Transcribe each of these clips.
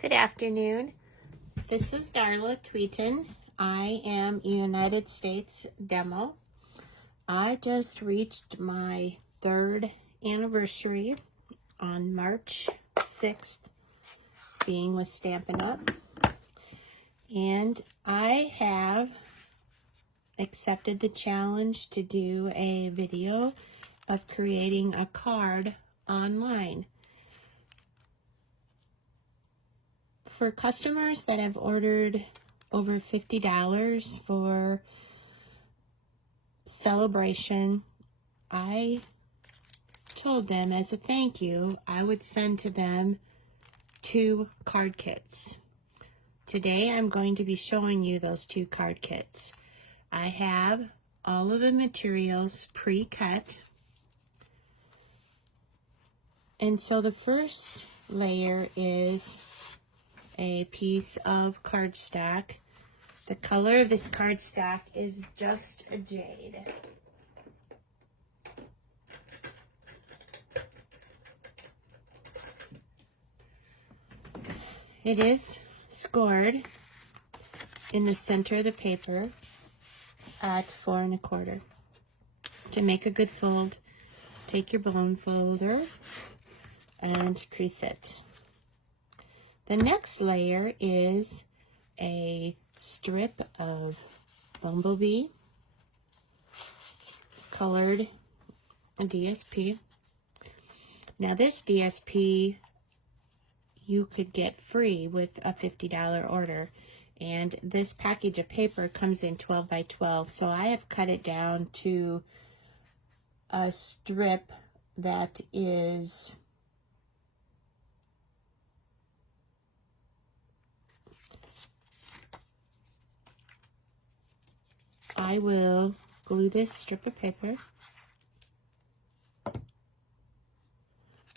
Good afternoon. This is Darla Tweeten. I am a United States demo. I just reached my 3rd anniversary on March 6th, being with Stampin' Up. And I have accepted the challenge to do a video of creating a card online. For customers that have ordered over $50 for Saleabration, I told them as a thank you, I would send to them 2 card kits. Today I'm going to be showing you those 2 card kits. I have all of the materials pre-cut. And so the first layer is a piece of cardstock. The color of this cardstock is just a jade. It is scored in the center of the paper at 4 1/4. To make a good fold, take your bone folder and crease it. The next layer is a strip of bumblebee colored DSP. Now this DSP you could get free with a $50 order, and this package of paper comes in 12 by 12, so I have cut it down to a strip that is I will glue this strip of paper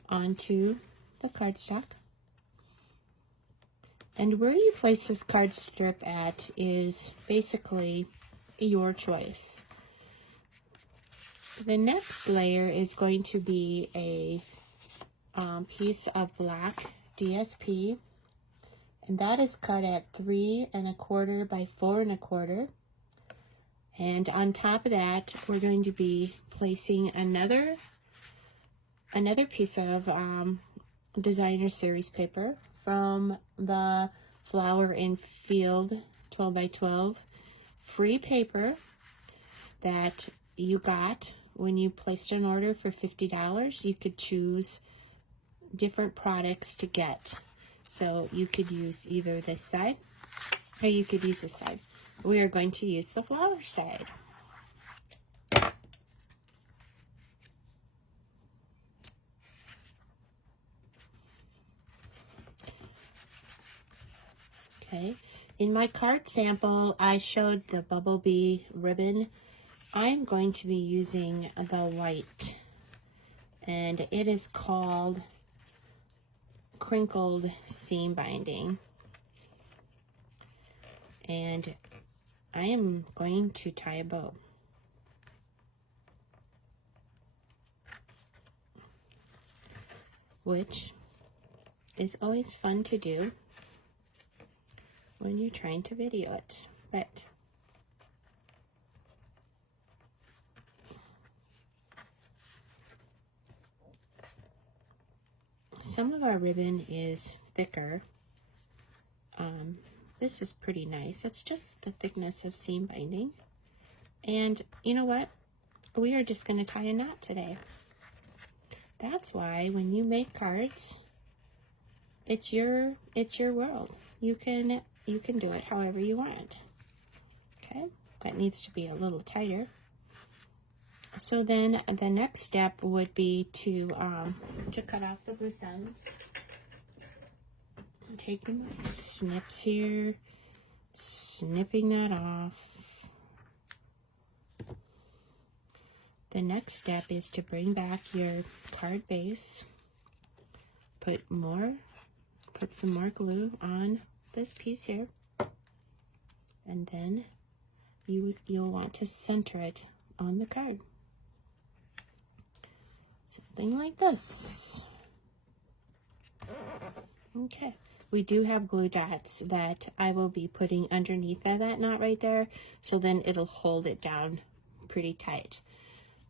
onto the cardstock. And where you place this card strip at is basically your choice. The next layer is going to be a piece of black DSP, and that is cut at 3 1/4 by 4 1/4. And on top of that, we're going to be placing another piece of designer series paper from the Flower and Field 12 by 12 free paper that you got when you placed an order for $50. You could choose different products to get. So you could use either this side or you could use this side. We are going to use the flower side. Okay, in my card sample, I showed the bumblebee ribbon. I'm going to be using the white, and it is called crinkled seam binding. And I am going to tie a bow. Which is always fun to do when you're trying to video it. But some of our ribbon is thicker. This is pretty nice. It's just the thickness of seam binding. And you know what? We are just going to tie a knot today. That's why when you make cards, it's your world. You can do it however you want. Okay? That needs to be a little tighter. So then the next step would be to cut off the loose ends. I'm taking my snips here, snipping that off. The next step is to bring back your card base, put some more glue on this piece here, and then you'll want to center it on the card. Something like this. Okay, we do have glue dots that I will be putting underneath of that knot right there, so then it'll hold it down pretty tight.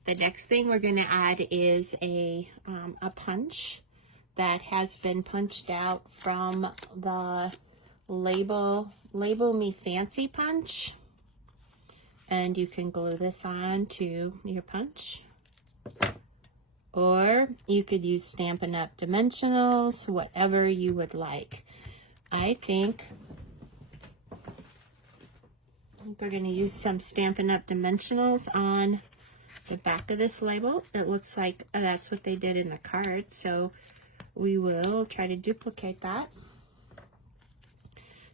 The next thing we're going to add is a punch that has been punched out from the Label Me Fancy punch, and you can glue this on to your punch, or you could use Stampin' Up! Dimensionals, whatever you would like. I think we're going to use some Stampin' Up! Dimensionals on the back of this label. It looks like that's what they did in the card, so we will try to duplicate that.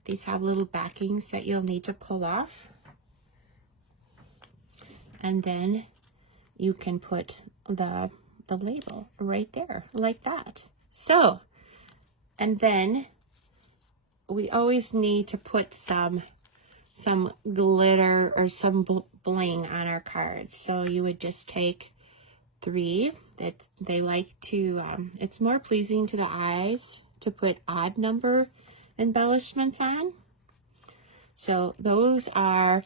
These have little backings that you'll need to pull off, and then you can put the label right there like that. So, and then we always need to put some glitter or some bling on our cards. So you would just take 3 that they like to, it's more pleasing to the eyes to put odd number embellishments on. So those are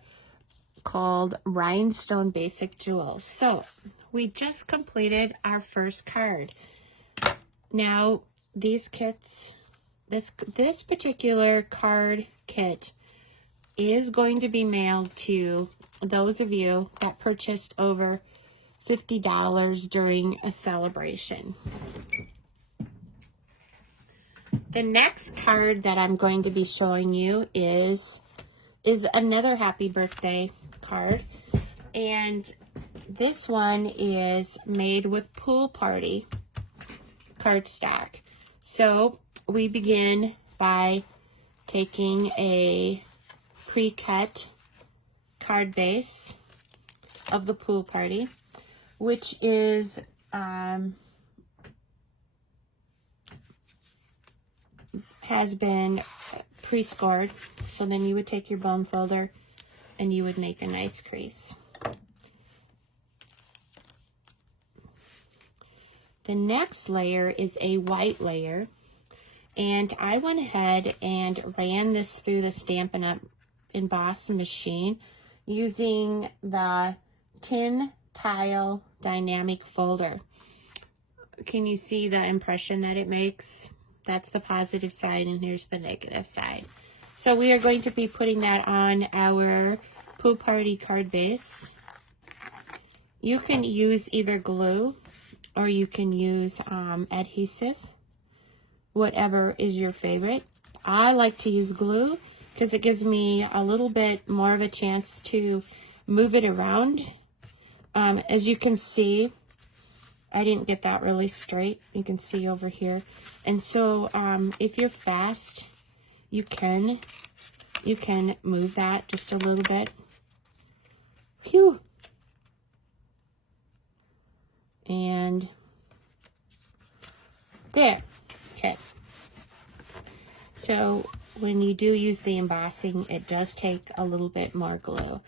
called Rhinestone Basic Jewels. So we just completed our first card. Now these kits, this particular card kit is going to be mailed to those of you that purchased over $50 during a celebration. The next card that I'm going to be showing you is another happy birthday card, and this one is made with Pool Party cardstock. So we begin by taking a pre-cut card base of the Pool Party, which is has been pre-scored. So then you would take your bone folder and you would make a nice crease. The next layer is a white layer, and I went ahead and ran this through the Stampin' Up! Emboss machine using the Tin Tile Dynamic Folder. Can you see the impression that it makes? That's the positive side, and here's the negative side. So we are going to be putting that on our Pool Party card base. You can use either glue or you can use adhesive, whatever is your favorite. I like to use glue because it gives me a little bit more of a chance to move it around. As you can see, I didn't get that really straight. You can see over here. And so if you're fast, you can move that just a little bit. Phew. And there. Okay. So when you do use the embossing, it does take a little bit more glue.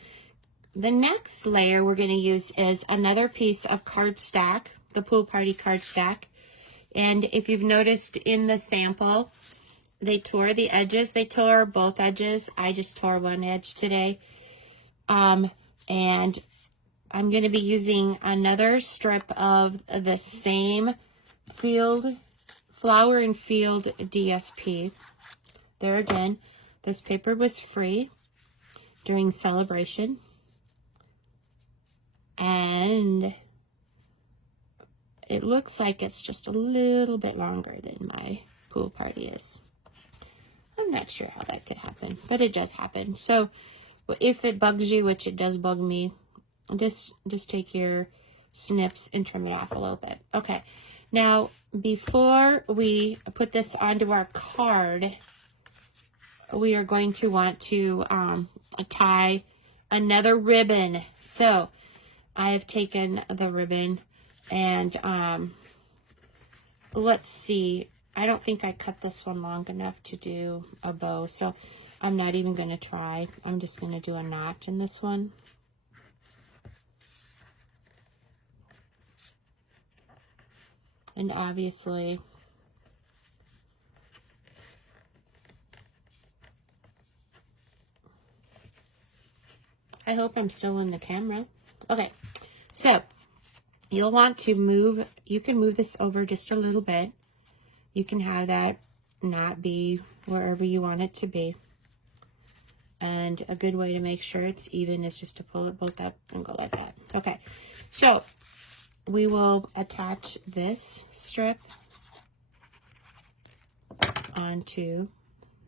The next layer we're going to use is another piece of cardstock, the Pool Party cardstock. And if you've noticed in the sample, they tore the edges. They tore both edges. I just tore one edge today. And I'm going to be using another strip of the same Flower and Field DSP. There again, this paper was free during Celebration. And it looks like it's just a little bit longer than my Pool Party is. I'm not sure how that could happen, but it does happen. So if it bugs you, which it does bug me, just take your snips and trim it off a little bit. Okay, now before we put this onto our card, we are going to want to tie another ribbon. So I have taken the ribbon and let's see. I don't think I cut this one long enough to do a bow, so I'm not even going to try. I'm just going to do a knot in this one. And obviously, I hope I'm still in the camera. Okay, so you'll want to move, you can move this over just a little bit. You can have that not be wherever you want it to be. And a good way to make sure it's even is just to pull it both up and go like that. Okay, so we will attach this strip onto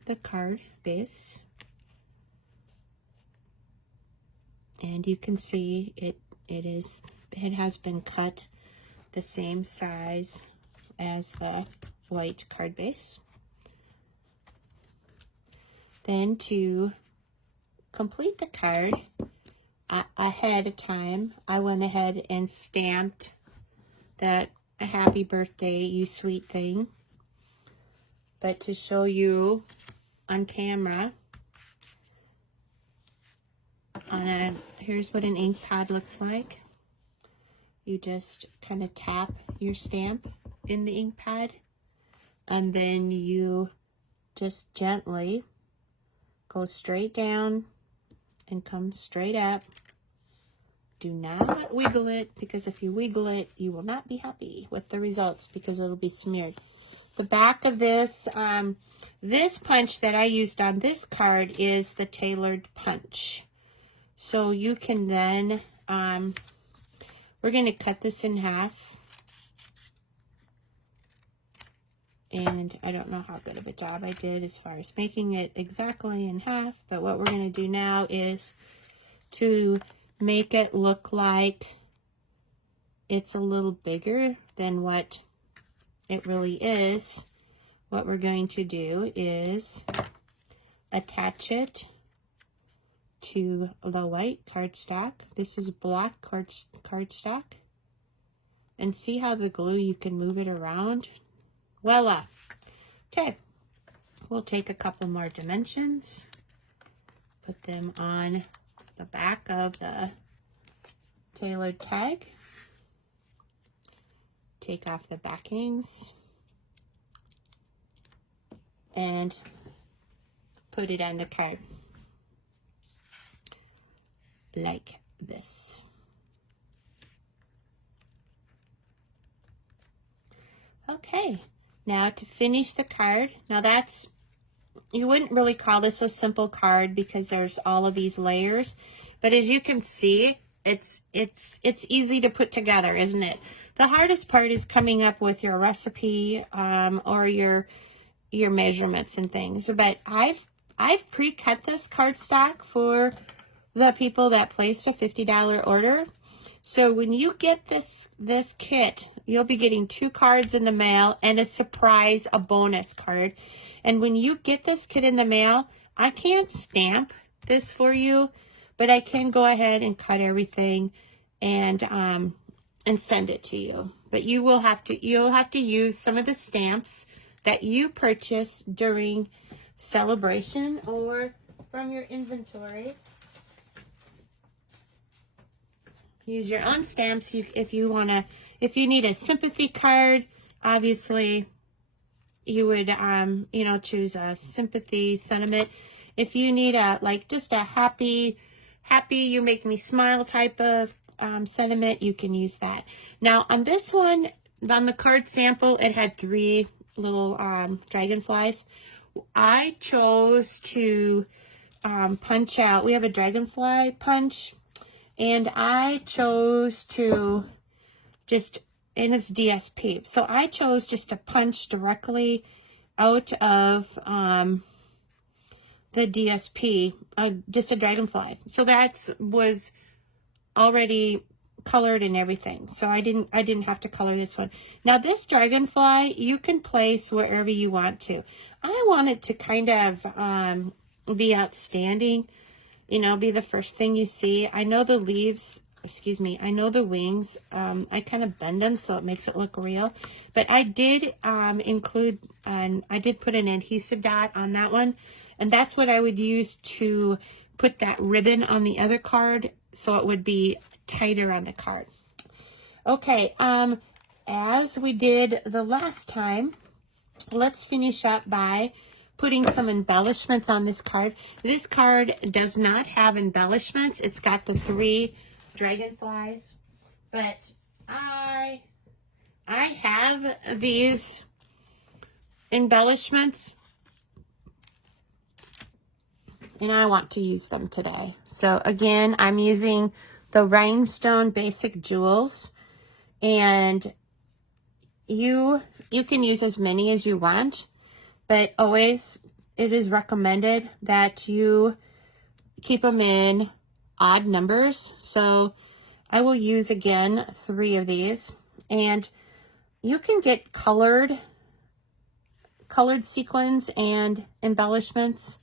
the card base. And you can see it has been cut the same size as the white card base. Then to complete the card ahead of time, I went ahead and stamped that a happy birthday, you sweet thing. But to show you on camera, here's what an ink pad looks like. You just kind of tap your stamp in the ink pad, and then you just gently go straight down and come straight up. Do not wiggle it, because if you wiggle it, you will not be happy with the results because it'll be smeared. The back of this, this punch that I used on this card is the tailored punch. So you can then, we're going to cut this in half. And I don't know how good of a job I did as far as making it exactly in half. But what we're going to do now is to make it look like it's a little bigger than what it really is. What we're going to do is attach it to the white cardstock. This is black cardstock. And see how the glue, you can move it around. Voila. Okay, we'll take a couple more dimensions, put them on the back of the tailored tag, take off the backings, and put it on the card like this. Okay, now to finish the card, now that's, you wouldn't really call this a simple card because there's all of these layers, but as you can see, it's easy to put together, isn't it? The hardest part is coming up with your recipe or your measurements and things. But I've pre-cut this cardstock for the people that placed a $50 order. So when you get this kit, you'll be getting 2 cards in the mail and a surprise, a bonus card. And when you get this kit in the mail, I can't stamp this for you, but I can go ahead and cut everything and send it to you. But you'll have to use some of the stamps that you purchased during Saleabration or from your inventory. Use your own stamps. If you need a sympathy card, obviously you would choose a sympathy sentiment. If you need just a happy you make me smile type of sentiment, you can use that. Now on this one, on the card sample, it had 3 little dragonflies. I chose to punch out, we have a dragonfly punch, and I chose to and it's DSP. So I chose just to punch directly out of the DSP, just a dragonfly. So that was already colored and everything. So I didn't have to color this one. Now this dragonfly, you can place wherever you want to. I want it to kind of be outstanding, be the first thing you see. I know the leaves, I know the wings, I kind of bend them so it makes it look real. But I did I did put an adhesive dot on that one. And that's what I would use to put that ribbon on the other card so it would be tighter on the card. Okay, as we did the last time, let's finish up by putting some embellishments on this card. This card does not have embellishments. It's got the 3 dragonflies, but I have these embellishments and I want to use them today. So again, I'm using the Rhinestone Basic Jewels, and you can use as many as you want, but always it is recommended that you keep them in odd numbers. So I will use again 3 of these, and you can get colored sequins and embellishments.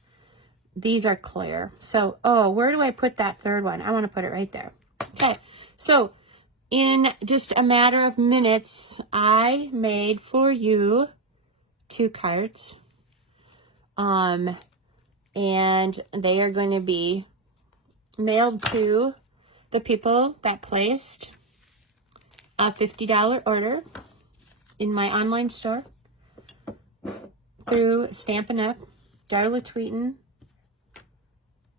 These are clear. So, oh, where do I put that third one? I want to put it right there. Okay, so in just a matter of minutes, I made for you 2 cards. And they are going to be mailed to the people that placed a $50 order in my online store through Stampin' Up, Darla Tweeten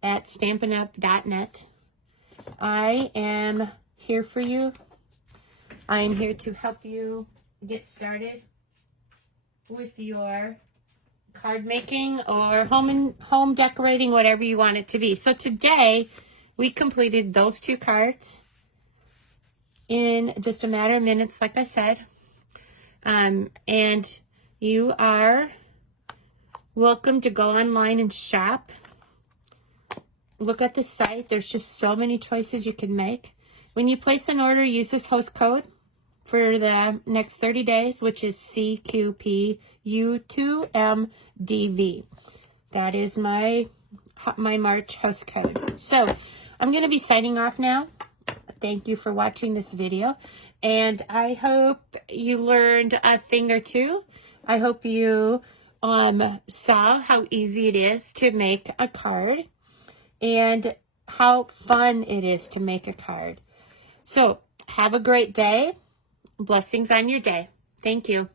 at stampinup.net. I am here for you. I am here to help you get started with your card making or home decorating, whatever you want it to be. So today we completed those 2 cards in just a matter of minutes, like I said. And you are welcome to go online and shop. Look at the site. There's just so many choices you can make. When you place an order, use this host code for the next 30 days, which is CQPU2MDV. That is my March host code. So I'm going to be signing off now. Thank you for watching this video, and I hope you learned a thing or two. I hope you saw how easy it is to make a card and how fun it is to make a card. So have a great day. Blessings on your day. Thank you.